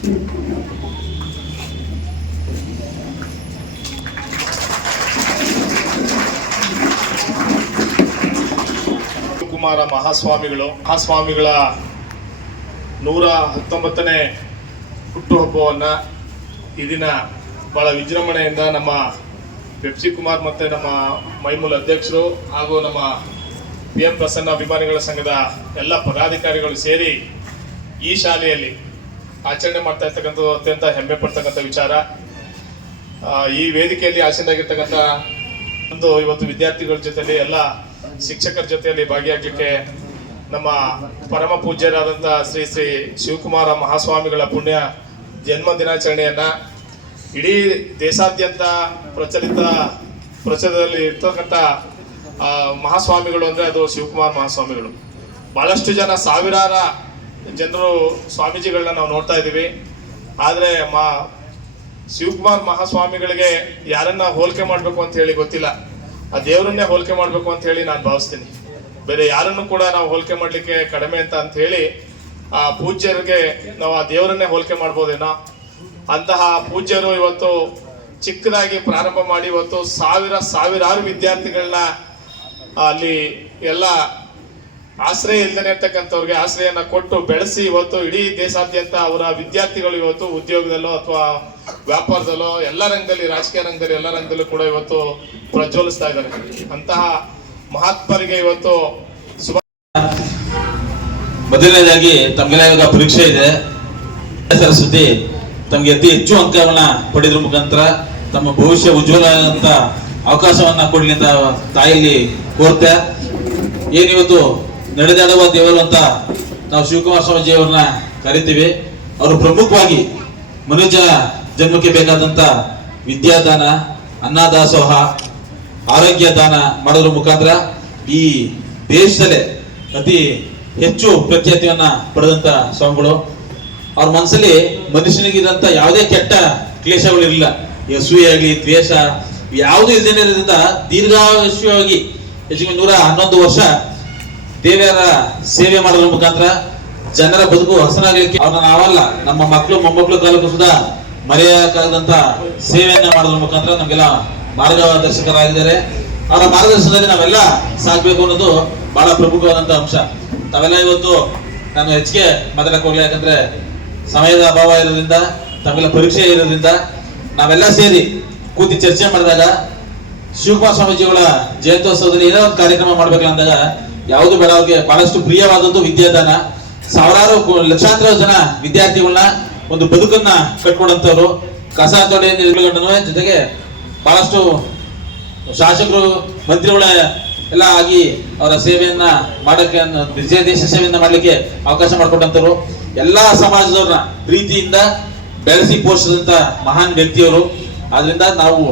ಶಿವಕುಮಾರ ಮಹಾಸ್ವಾಮಿಗಳ 119ನೇ ಹುಟ್ಟುಹಬ್ಬವನ್ನು ಈ ದಿನ ಬಹಳ ವಿಜೃಂಭಣೆಯಿಂದ ನಮ್ಮ ಪೆಪ್ಸಿ ಕುಮಾರ್ ಮತ್ತು ನಮ್ಮ ಮೈಮೂಲ ಅಧ್ಯಕ್ಷರು ಹಾಗೂ ನಮ್ಮ PM ಪ್ರಸನ್ನ ಅಭಿಮಾನಿಗಳ ಸಂಘದ ಎಲ್ಲ ಪದಾಧಿಕಾರಿಗಳು ಸೇರಿ ಈ ಶಾಲೆಯಲ್ಲಿ ಆಚರಣೆ ಮಾಡ್ತಾ ಇರ್ತಕ್ಕಂಥದ್ದು ಅತ್ಯಂತ ಹೆಮ್ಮೆ ಪಡ್ತಕ್ಕಂಥ ವಿಚಾರ. ಈ ವೇದಿಕೆಯಲ್ಲಿ ಆಸೀನರಾಗಿರ್ತಕ್ಕಂಥ ಇವತ್ತು ವಿದ್ಯಾರ್ಥಿಗಳ ಜೊತೆಯಲ್ಲಿ ಎಲ್ಲ ಶಿಕ್ಷಕರ ಜೊತೆಯಲ್ಲಿ ಭಾಗಿಯಾಗಲಿಕ್ಕೆ ನಮ್ಮ ಪರಮ ಪೂಜ್ಯರಾದಂಥ ಶ್ರೀ ಶ್ರೀ ಶಿವಕುಮಾರ ಮಹಾಸ್ವಾಮಿಗಳ ಪುಣ್ಯ ಜನ್ಮ ದಿನಾಚರಣೆಯನ್ನು ಇಡೀ ದೇಶಾದ್ಯಂತ ಪ್ರಚಲಿತದಲ್ಲಿ ಇರ್ತಕ್ಕಂಥ ಮಹಾಸ್ವಾಮಿಗಳು ಅಂದರೆ ಅದು ಶಿವಕುಮಾರ ಮಹಾಸ್ವಾಮಿಗಳು. ಭಾಳಷ್ಟು ಜನ ಸಾವಿರಾರ ಜನರು ಸ್ವಾಮೀಜಿಗಳನ್ನ ನಾವು ನೋಡ್ತಾ ಇದ್ದೀವಿ. ಆದರೆ ಶಿವಕುಮಾರ್ ಮಹಾಸ್ವಾಮಿಗಳಿಗೆ ಯಾರನ್ನ ಹೋಲಿಕೆ ಮಾಡಬೇಕು ಅಂತ ಹೇಳಿ ಗೊತ್ತಿಲ್ಲ. ಆ ದೇವರನ್ನೇ ಹೋಲಿಕೆ ಮಾಡಬೇಕು ಅಂತ ಹೇಳಿ ನಾನು ಭಾವಿಸ್ತೀನಿ. ಬೇರೆ ಯಾರನ್ನು ಕೂಡ ನಾವು ಹೋಲಿಕೆ ಮಾಡಲಿಕ್ಕೆ ಕಡಿಮೆ ಅಂತ ಹೇಳಿ ಆ ಪೂಜ್ಯರಿಗೆ ನಾವು ಆ ದೇವರನ್ನೇ ಹೋಲಿಕೆ ಮಾಡ್ಬೋದೇನೋ. ಅಂತಹ ಪೂಜ್ಯರು ಇವತ್ತು ಚಿಕ್ಕದಾಗಿ ಪ್ರಾರಂಭ ಮಾಡಿ ಇವತ್ತು ಸಾವಿರಾರು ವಿದ್ಯಾರ್ಥಿಗಳನ್ನ ಅಲ್ಲಿ ಎಲ್ಲ ಆಶ್ರಯ ಇಲ್ಲದೇ ಇರ್ತಕ್ಕಂಥವ್ರಿಗೆ ಆಶ್ರಯನ ಕೊಟ್ಟು ಬೆಳೆಸಿ ಇವತ್ತು ಇಡೀ ದೇಶಾದ್ಯಂತ ಅವರ ವಿದ್ಯಾರ್ಥಿಗಳು ಇವತ್ತು ಉದ್ಯೋಗದಲ್ಲೋ ಅಥವಾ ವ್ಯಾಪಾರದಲ್ಲೋ ಎಲ್ಲ ರಂಗದಲ್ಲಿ, ರಾಜಕೀಯ ರಂಗದಲ್ಲಿ, ಎಲ್ಲ ರಂಗದಲ್ಲೂ ಕೂಡ ಇವತ್ತು ಪ್ರಜ್ವಲಿಸ್ತಾ ಇದ್ದಾರೆ. ಅಂತಹ ಮಹಾತ್ಮರಿಗೆ ಇವತ್ತು ಮೊದಲನೇದಾಗಿ ತಮಗೆಲ್ಲ ಇವಾಗ ಪರೀಕ್ಷೆ ಇದೆ. ಸರಸ್ವತಿ ತಮಗೆ ಅತಿ ಹೆಚ್ಚು ಅಂಕಗಳನ್ನ ಪಡೆದ್ರ ಮುಖಾಂತರ ತಮ್ಮ ಭವಿಷ್ಯ ಉಜ್ವಲ ಅಂತ ಅವಕಾಶವನ್ನ ಕೊಡ್ಲಿ ಅಂತ ತಾಯಿಯಲ್ಲಿ ಕೋರ್ತೆ. ಏನಿವತ್ತು ನಡೆದಾಡುವ ದೇವರು ಅಂತ ನಾವು ಶಿವಕುಮಾರ ಸ್ವಾಮೀಜಿ ಅವ್ರನ್ನ ಕರಿತೀವಿ. ಅವರು ಪ್ರಮುಖವಾಗಿ ಮನುಜ ಜನ್ಮಕ್ಕೆ ಬೇಕಾದಂತ ವಿದ್ಯಾದಾನ, ಅನ್ನದಾಸೋಹ, ಆರೋಗ್ಯ ದಾನ ಮಾಡೋದ್ರ ಮುಖಾಂತರ ಈ ದೇಶದಲ್ಲೇ ಅತಿ ಹೆಚ್ಚು ಪ್ರಖ್ಯಾತಿಯನ್ನ ಪಡೆದಂತ ಸ್ವಾಮಿಗಳು. ಅವ್ರ ಮನಸ್ಸಲ್ಲಿ ಮನುಷ್ಯನಿಗಿರಂತ ಯಾವುದೇ ಕೆಟ್ಟ ಕ್ಲೇಶಗಳು ಇರಲಿಲ್ಲ. ಅಸೂಯೆ ಆಗಲಿ, ದ್ವೇಷ ಯಾವುದೂ ಇಲ್ಲದೇ ಇರೋದ್ರಿಂದ ದೀರ್ಘಾಯುಷ್ಯವಾಗಿ ಹೆಚ್ಚಿಗೆ 111 ವರ್ಷ ದೇವರ ಸೇವೆ ಮಾಡೋದ್ರ ಮುಖಾಂತರ ಜನರ ಬದುಕು ಹಸನಾಗಲಿಕ್ಕೆ ಅವ್ರನ್ನ ನಾವಲ್ಲ, ನಮ್ಮ ಮಕ್ಕಳು ಮೊಮ್ಮಕ್ಕಳು ಕಾಲಕ್ಕೂ ಸುಧಾ ಮರೆಯಕ್ಕಾಗದಂತ ಸೇವೆಯನ್ನ ಮಾಡೋದ್ರ ಮುಖಾಂತರ ನಮಗೆಲ್ಲ ಮಾರ್ಗದರ್ಶಕರಾಗಿದ್ದಾರೆ. ಅವರ ಮಾರ್ಗದರ್ಶನದಲ್ಲಿ ನಾವೆಲ್ಲ ಸಾಗಬೇಕು ಅನ್ನೋದು ಬಹಳ ಪ್ರಮುಖವಾದಂತ ಅಂಶ. ತಾವೆಲ್ಲ ಇವತ್ತು ನಾನು ಹೆಚ್ಚಿಗೆ ಮಾತಾಡಕ್ ಹೋಗ್ಲಿ, ಯಾಕಂದ್ರೆ ಸಮಯದ ಅಭಾವ ಇರೋದ್ರಿಂದ, ತಮ್ಮೆಲ್ಲ ಪರೀಕ್ಷೆ ಇರೋದ್ರಿಂದ ನಾವೆಲ್ಲ ಸೇರಿ ಕೂತಿ ಚರ್ಚೆ ಮಾಡಿದಾಗ ಶಿವಕುಮಾರ ಸ್ವಾಮೀಜಿಗಳ ಜಯಂತ್ಯೋತ್ಸವದಲ್ಲಿ ಏನೋ ಒಂದು ಕಾರ್ಯಕ್ರಮ ಮಾಡ್ಬೇಕಲ್ಲ ಅಂದಾಗ ಯಾವುದು ಬೇಡ, ಅವ್ರಿಗೆ ಬಹಳಷ್ಟು ಪ್ರಿಯವಾದದ್ದು ವಿದ್ಯಾದಾನ. ಸಾವಿರಾರು ಲಕ್ಷಾಂತರ ಜನ ವಿದ್ಯಾರ್ಥಿಗಳನ್ನ ಒಂದು ಬದುಕನ್ನ ಕಟ್ಕೊಡಂತವ್ರು, ಕಸ ತೊಡೆಯನ್ನು ಜೊತೆಗೆ ಬಹಳಷ್ಟು ಶಾಸಕರು, ಮಂತ್ರಿಗಳ ಎಲ್ಲ ಆಗಿ ಅವರ ಸೇವೆಯನ್ನ ಮಾಡಕ್ಕೆ, ದೇಶ ಸೇವೆಯನ್ನ ಮಾಡ್ಲಿಕ್ಕೆ ಅವಕಾಶ ಮಾಡಿಕೊಟ್ಟಂತವ್ರು, ಎಲ್ಲಾ ಸಮಾಜದವ್ರನ್ನ ಪ್ರೀತಿಯಿಂದ ಬೆಳೆಸಿ ಪೋಷಿಸಿದಂತ ಮಹಾನ್ ವ್ಯಕ್ತಿಯವರು. ಆದ್ರಿಂದ ನಾವು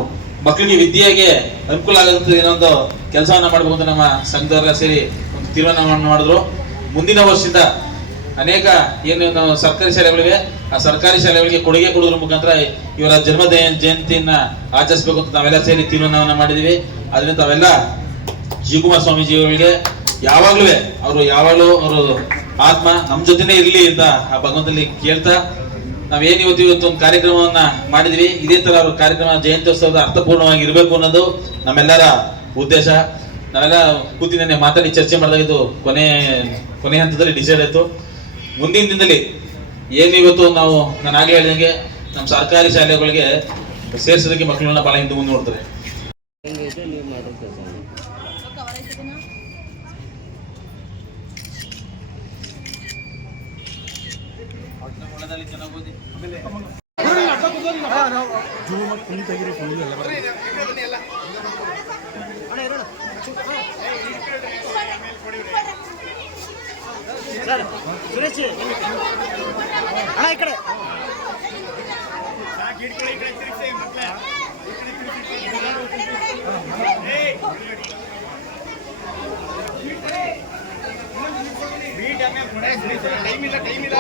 ಮಕ್ಕಳಿಗೆ ವಿದ್ಯೆಗೆ ಅನುಕೂಲ ಆಗೋದಂತ ಏನೊಂದು ಕೆಲಸವನ್ನ ಮಾಡಬೇಕು ಅಂತ ನಮ್ಮ ಸಂಘದವರ ಸೇರಿ ಒಂದು ತೀರ್ಮಾನವನ್ನು ಮಾಡಿದ್ರು. ಮುಂದಿನ ವರ್ಷದಿಂದ ಅನೇಕ ಏನು ನಾವು ಸರ್ಕಾರಿ ಶಾಲೆಗಳಿವೆ, ಆ ಸರ್ಕಾರಿ ಶಾಲೆಗಳಿಗೆ ಕೊಡುಗೆ ಕೊಡೋದ್ರ ಮುಖಾಂತರ ಇವರ ಜನ್ಮ ಜಯಂತಿಯನ್ನ ಆಚರಿಸಬೇಕು ಅಂತ ನಾವೆಲ್ಲ ಸೇರಿ ತೀರ್ಮಾನವನ್ನ ಮಾಡಿದೀವಿ. ಅದರಿಂದ ತಾವೆಲ್ಲ ಶಿವಕುಮಾರ ಸ್ವಾಮೀಜಿಯವರಿಗೆ ಯಾವಾಗ್ಲೂ ಅವರು ಆತ್ಮ ನಮ್ಮ ಜೊತೆನೇ ಇರ್ಲಿ ಅಂತ ಆ ಭಗವಂತನಲ್ಲಿ ಕೇಳ್ತಾ, ನಾವೇನು ಇವತ್ತು ಒಂದು ಕಾರ್ಯಕ್ರಮವನ್ನ ಮಾಡಿದ್ವಿ. ಇದೇ ತರ ಅವ್ರ ಕಾರ್ಯಕ್ರಮ ಜಯಂತ್ಯೋತ್ಸವದ ಅರ್ಥಪೂರ್ಣವಾಗಿ ಇರಬೇಕು ಅನ್ನೋದು ನಮ್ಮೆಲ್ಲರ ಉದ್ದೇಶ. ನಾವೆಲ್ಲ ಕೂತಿನೇ ಮಾತಾಡಿ ಚರ್ಚೆ ಮಾಡಿದಾಗ ಇದು ಕೊನೆ ಹಂತದಲ್ಲಿ ಡಿಸೈಡ್ ಆಯ್ತು. ಮುಂದಿನ ದಿನದಲ್ಲಿ ಏನಿವತ್ತು ನಾನು ಆಗ್ಲೇ ಹೇಳಿದಂಗೆ ನಮ್ಮ ಸರ್ಕಾರಿ ಶಾಲೆಗಳಿಗೆ ಸೇರಿಸೋದಕ್ಕೆ ಮಕ್ಕಳನ್ನ ಬಹಳ ಹಿಂದೆ ಮುಂದೆ ನೋಡ್ತಾರೆ. ಸುರೇಶ್ ಅಣ್ಣ ಈ ಕಡೆ ಟೈಮ್ ಇಲ್ಲ